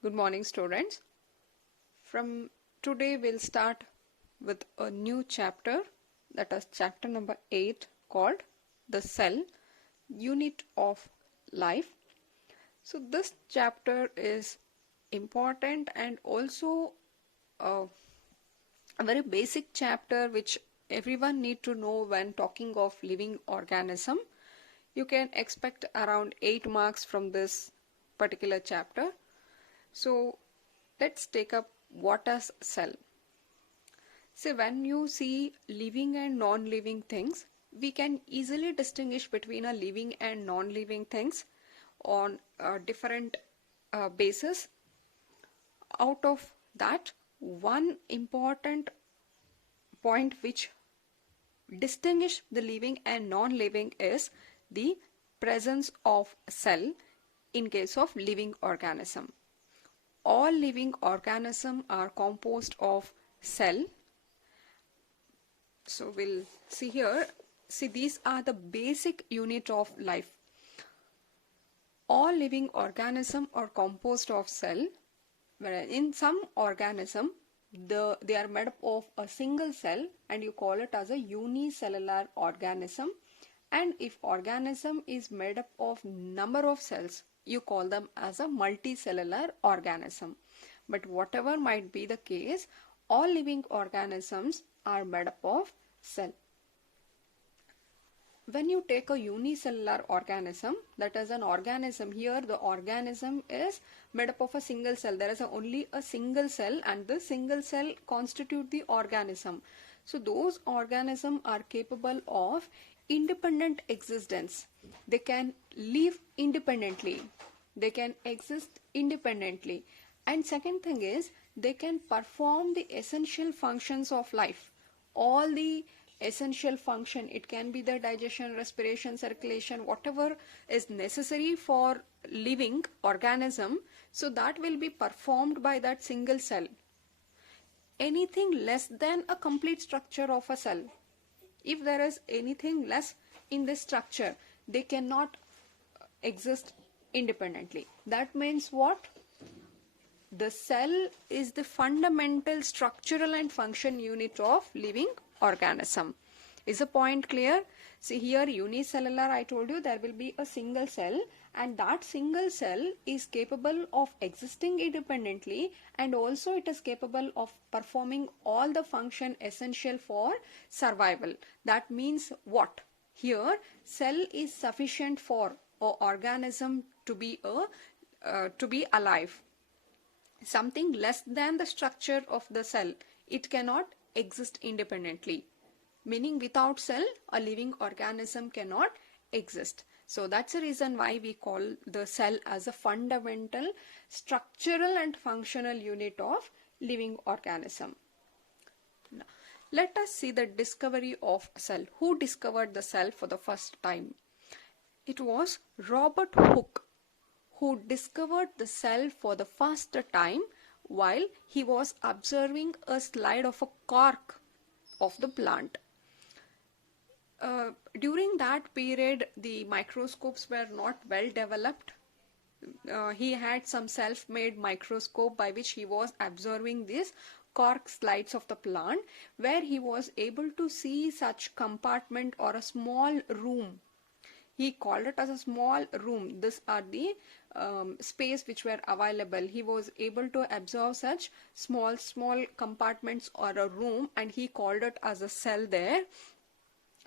Good morning, students. From today, we'll start with a new chapter, that is chapter number 8, called The Cell, Unit of Life. So, this chapter is important and also a very basic chapter which everyone need to know when talking of living organism. You can expect around 8 marks from this particular chapter. So let's take up what is cell. See, when you see living and non-living things, we can easily distinguish between a living and non-living things on a different basis. Out of that, one important point which distinguish the living and non-living is the presence of cell in case of living organism. All living organisms are composed of cell. So we'll see here. See, these are the basic unit of life. All living organisms are composed of cell, whereas in some organism they are made up of a single cell and you call it as a unicellular organism. And if organism is made up of number of cells, you call them as a multicellular organism. But whatever might be the case, all living organisms are made up of cell. When you take a unicellular organism, that is an organism, here the organism is made up of a single cell. There is only a single cell and the single cell constitute the organism. So those organisms are capable of independent existence. They can live independently. They can exist independently. And second thing is, they can perform the essential functions of life. All the essential function, it can be the digestion, respiration, circulation, whatever is necessary for living organism, so that will be performed by that single cell. Anything less than a complete structure of a cell, if there is anything less in this structure, they cannot exist independently. That means what? The cell is the fundamental structural and function unit of living organism. Is the point clear? See here, unicellular, I told you there will be a single cell, and that single cell is capable of existing independently, and also it is capable of performing all the function essential for survival. That means what? Here, cell is sufficient for an organism to be alive. Something less than the structure of the cell, it cannot exist independently. Meaning without cell, a living organism cannot exist. So that's the reason why we call the cell as a fundamental structural and functional unit of living organism. Now, let us see the discovery of cell. Who discovered the cell for the first time? It was Robert Hooke, who discovered the cell for the first time while he was observing a slide of a cork of the plant. During that period, the microscopes were not well developed. He had some self-made microscope by which he was observing these cork slides of the plant, where he was able to see such compartment or a small room. He called it as a small room. These are the space which were available. He was able to observe such small compartments or a room, and he called it as a cell there.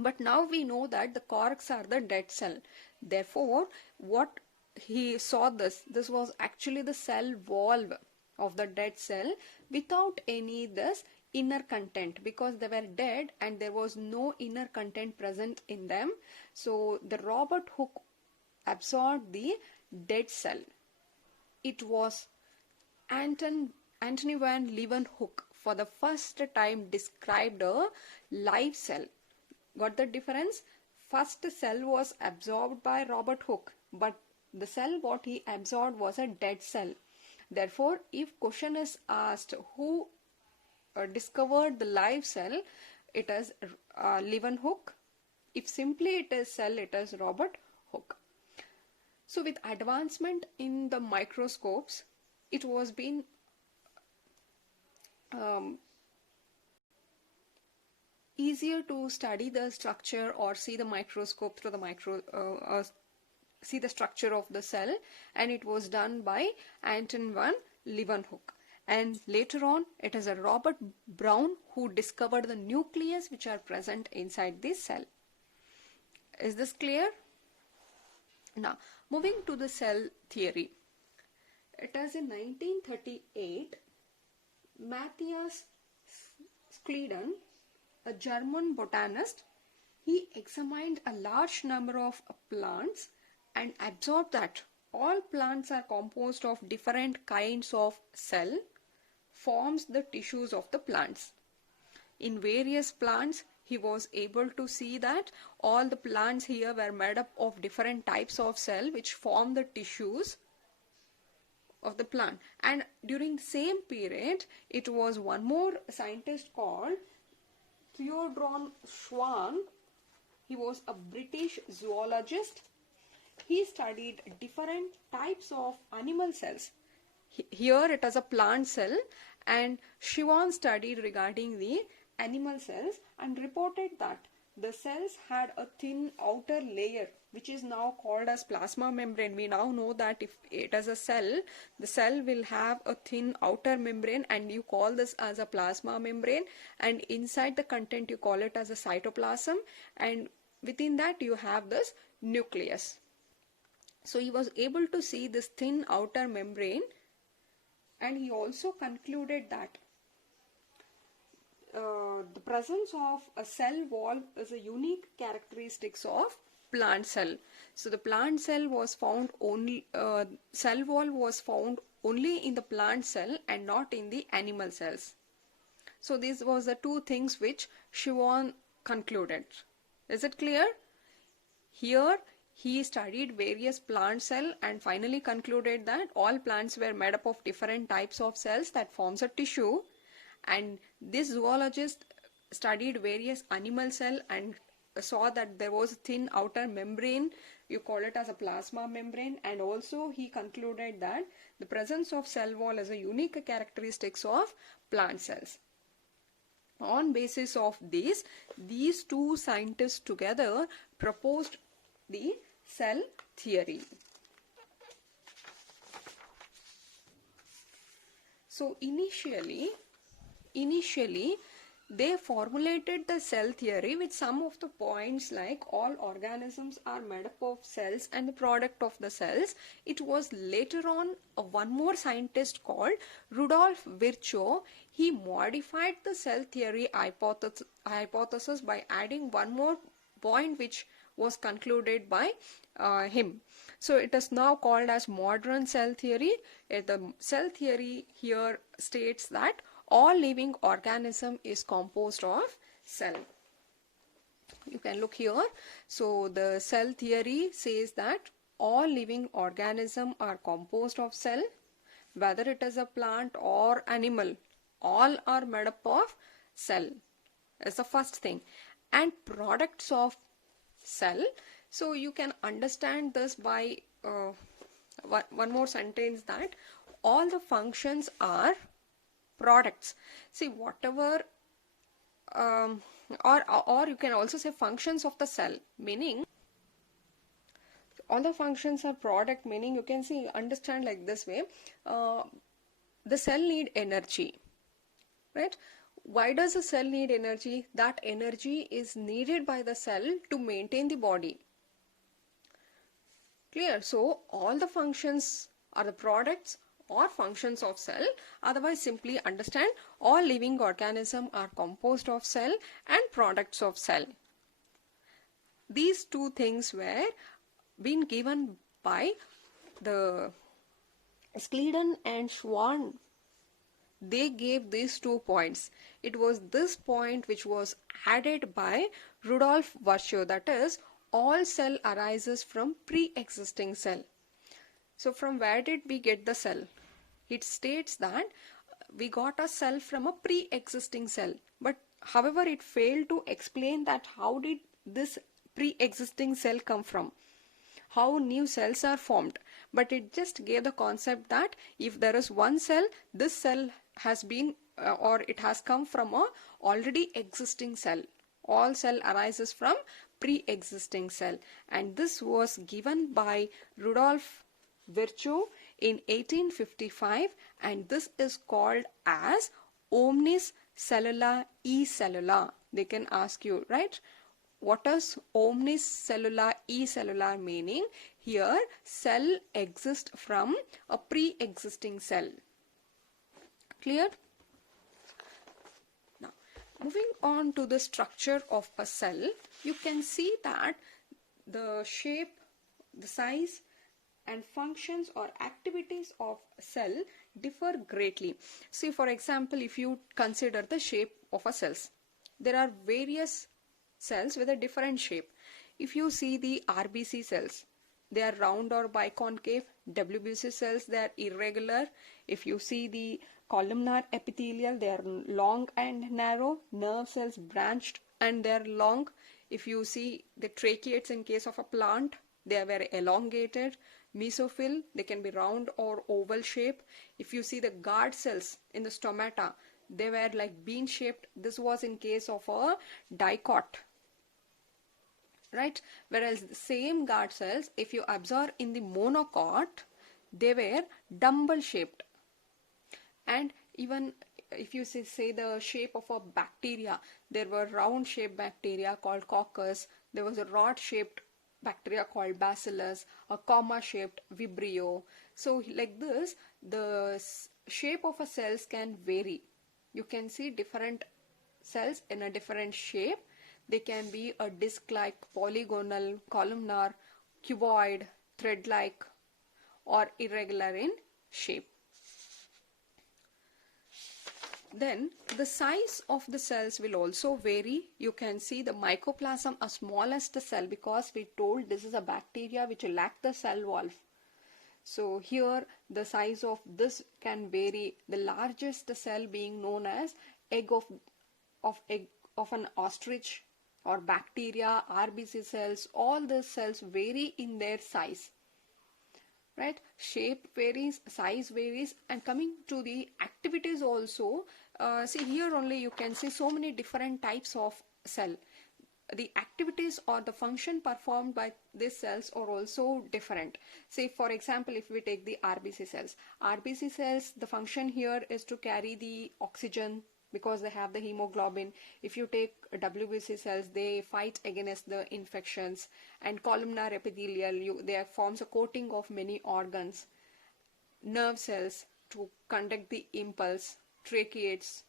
But now we know that the corks are the dead cell. Therefore, what he saw, this was actually the cell wall of the dead cell without any this inner content, because they were dead and there was no inner content present in them. So the Robert Hooke absorbed the dead cell. It was Anthony van Leeuwenhoek for the first time described a live cell. Got the difference? First cell was absorbed by Robert Hooke, but the cell what he absorbed was a dead cell. Therefore, if question is asked who discovered the live cell, it is Leeuwenhoek. If simply it is cell, it is Robert Hooke. So with advancement in the microscopes, it was been easier to study the structure or see the microscope through the see the structure of the cell, and it was done by Anton van Leeuwenhoek. And later on, it is a Robert Brown who discovered the nucleus which are present inside this cell. Is this clear? Now, moving to the cell theory. It is in 1938, Matthias Schleiden, a German botanist, he examined a large number of plants and observed that all plants are composed of different kinds of cell, forms the tissues of the plants. In various plants, he was able to see that all the plants here were made up of different types of cell which form the tissues of the plant. And during the same period, it was one more scientist called Theodore Schwann. He was a British zoologist. He studied different types of animal cells. Here it is a plant cell, and Schwann studied regarding the animal cells and reported that the cells had a thin outer layer which is now called as plasma membrane. We now know that if it is a cell, the cell will have a thin outer membrane, and you call this as a plasma membrane, and inside the content you call it as a cytoplasm, and within that you have this nucleus. So he was able to see this thin outer membrane, and he also concluded that the presence of a cell wall is a unique characteristics of plant cell. So the plant cell was found only, cell wall was found only in the plant cell and not in the animal cells. So these was the two things which Schwann concluded. Is it clear? Here he studied various plant cell and finally concluded that all plants were made up of different types of cells that forms a tissue. And this zoologist studied various animal cell and saw that there was a thin outer membrane, you call it as a plasma membrane, and also he concluded that the presence of cell wall is a unique characteristics of plant cells. On basis of this, these two scientists together proposed the cell theory. So initially they formulated the cell theory with some of the points like all organisms are made up of cells and the product of the cells. It was later on one more scientist called Rudolf Virchow. He modified the cell theory hypothesis by adding one more point which was concluded by him. So it is now called as modern cell theory. The cell theory here states that all living organism is composed of cell. You can look here. So the cell theory says that all living organism are composed of cell, whether it is a plant or animal, all are made up of cell. That's the first thing. And products of cell. So you can understand this by one more sentence, that all the functions are products. See, whatever or you can also say functions of the cell, meaning all the functions are product, meaning you can see understand like this way. The cell need energy, right? Why does the cell need energy? That energy is needed by the cell to maintain the body. Clear? So all the functions are the products or functions of cell. Otherwise, simply understand all living organisms are composed of cell and products of cell. These two things were been given by the Schleiden and Schwann. They gave these 2 points. It was this point which was added by Rudolf Virchow, that is, all cell arises from pre-existing cell. So from where did we get the cell? It states that we got a cell from a pre-existing cell, but however it failed to explain that how did this pre-existing cell come from. how new cells are formed, but it just gave the concept that if there is one cell, this cell has been or it has come from a already existing cell. All cell arises from pre-existing cell, and this was given by Rudolf Virchow in 1855, and this is called as omnis cellula e cellula. They can ask you, right? What does omnis cellula e cellula meaning? Here cell exists from a pre-existing cell. Clear? Now, moving on to the structure of a cell, you can see that the shape, the size and functions or activities of a cell differ greatly. See, for example, if you consider the shape of a cells, there are various cells with a different shape. If you see the RBC cells, they are round or biconcave. WBC cells, they are irregular. If you see the columnar epithelial, they are long and narrow. Nerve cells branched and they are long. If you see the tracheates in case of a plant, they are very elongated. Mesophyll, they can be round or oval shape. If you see the guard cells in the stomata, they were like bean shaped. This was in case of a dicot, right? Whereas the same guard cells, if you observe in the monocot, they were dumbbell shaped. And even if you say the shape of a bacteria, there were round shaped bacteria called coccus. There was a rod shaped bacteria called bacillus, a comma shaped vibrio. So like this, the shape of a cells can vary. You can see different cells in a different shape. They can be a disc-like, polygonal, columnar, cuboid, thread-like, or irregular in shape. Then the size of the cells will also vary. You can see the mycoplasm, a smallest cell, because we told this is a bacteria which lack the cell wall. So here the size of this can vary. The largest cell being known as egg of an ostrich or bacteria, RBC cells. All the cells vary in their size. Right, shape varies, size varies, and coming to the activities also, see here only you can see so many different types of cell. The activities or the function performed by these cells are also different. Say for example, if we take the RBC cells, the function here is to carry the oxygen because they have the hemoglobin. If you take WBC cells, they fight against the infections. And columnar epithelial, they forms a coating of many organs. Nerve cells to conduct the impulse. Tracheates,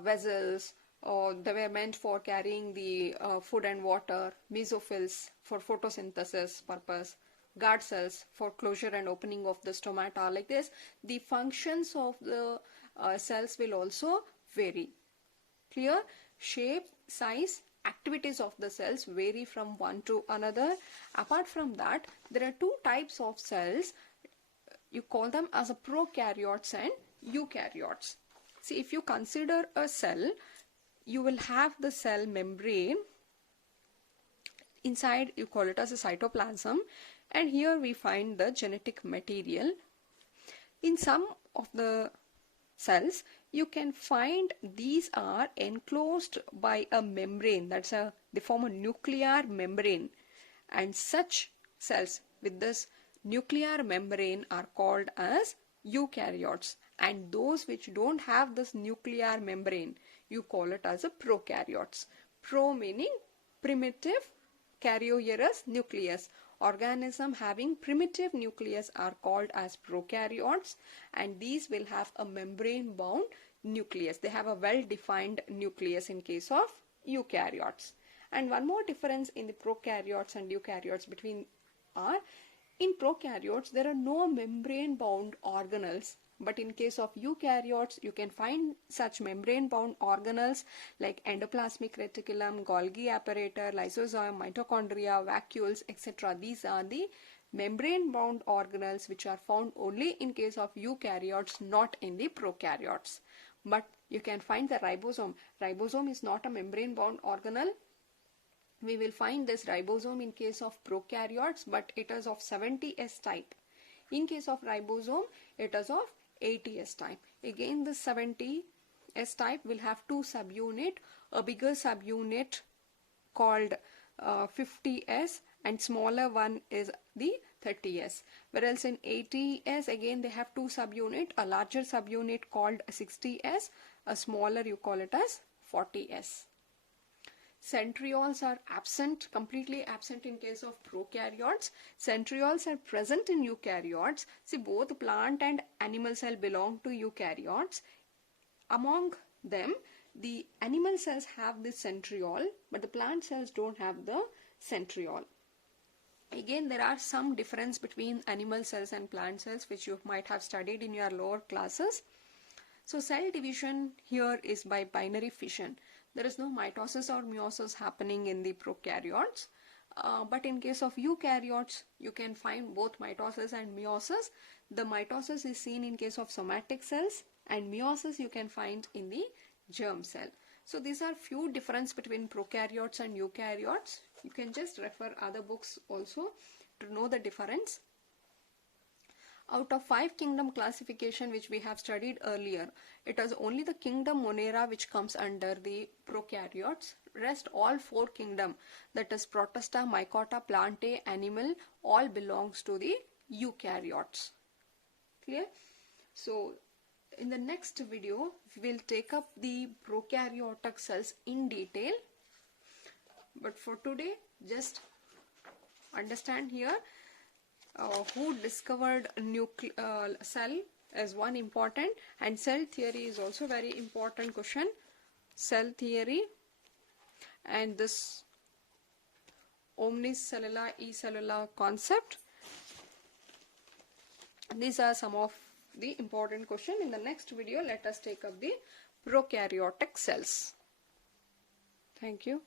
vessels, they were meant for carrying the food and water. Mesophils for photosynthesis purpose. Guard cells for closure and opening of the stomata. Like this, the functions of the cells will also vary. Clear? Shape, size, activities of the cells vary from one to another. Apart from that, there are two types of cells. You call them as a prokaryotes and eukaryotes. See, if you consider a cell, you will have the cell membrane. Inside, you call it as a cytoplasm, and here we find the genetic material. In some of the cells, you can find these are enclosed by a membrane. They form a nuclear membrane, and such cells with this nuclear membrane are called as eukaryotes, and those which don't have this nuclear membrane, you call it as a prokaryotes. Pro meaning primitive, karyoierous nucleus. Organism having primitive nucleus are called as prokaryotes, and these will have a membrane bound nucleus. They have a well defined nucleus in case of eukaryotes. And one more difference in the prokaryotes and eukaryotes between are, in prokaryotes there are no membrane bound organelles, but in case of eukaryotes you can find such membrane bound organelles like endoplasmic reticulum, Golgi apparatus, lysozyme, mitochondria, vacuoles, etc. These are the membrane bound organelles which are found only in case of eukaryotes, not in the prokaryotes. But you can find the ribosome. Ribosome is not a membrane bound organelle. we will find this ribosome in case of prokaryotes, but it is of 70S type. In case of ribosome, it is of 80S type. Again, the 70S type will have two subunit, a bigger subunit called 50S and smaller one is the 30S. Whereas in 80S, again they have two subunit, a larger subunit called 60S, a smaller you call it as 40S. Centrioles are absent, completely absent in case of prokaryotes. Centrioles are present in eukaryotes. See, both plant and animal cell belong to eukaryotes. Among them, the animal cells have the centriole, but the plant cells don't have the centriole. Again, there are some difference between animal cells and plant cells, which you might have studied in your lower classes. So cell division here is by binary fission. There is no mitosis or meiosis happening in the prokaryotes. But in case of eukaryotes, you can find both mitosis and meiosis. The mitosis is seen in case of somatic cells and meiosis you can find in the germ cell. So these are few difference between prokaryotes and eukaryotes. You can just refer other books also to know the difference. Out of 5 kingdom classification which we have studied earlier, it is only the kingdom Monera which comes under the prokaryotes. Rest all 4 kingdom, that is Protista, Mycota, Plantae, Animal, all belongs to the eukaryotes. Clear? So in the next video, we will take up the prokaryotic cells in detail. But for today, just understand here who discovered cell as one important, and cell theory is also very important question. Cell theory and this omnicellula e-cellula concept. These are some of the important questions. In the next video, let us take up the prokaryotic cells. Thank you.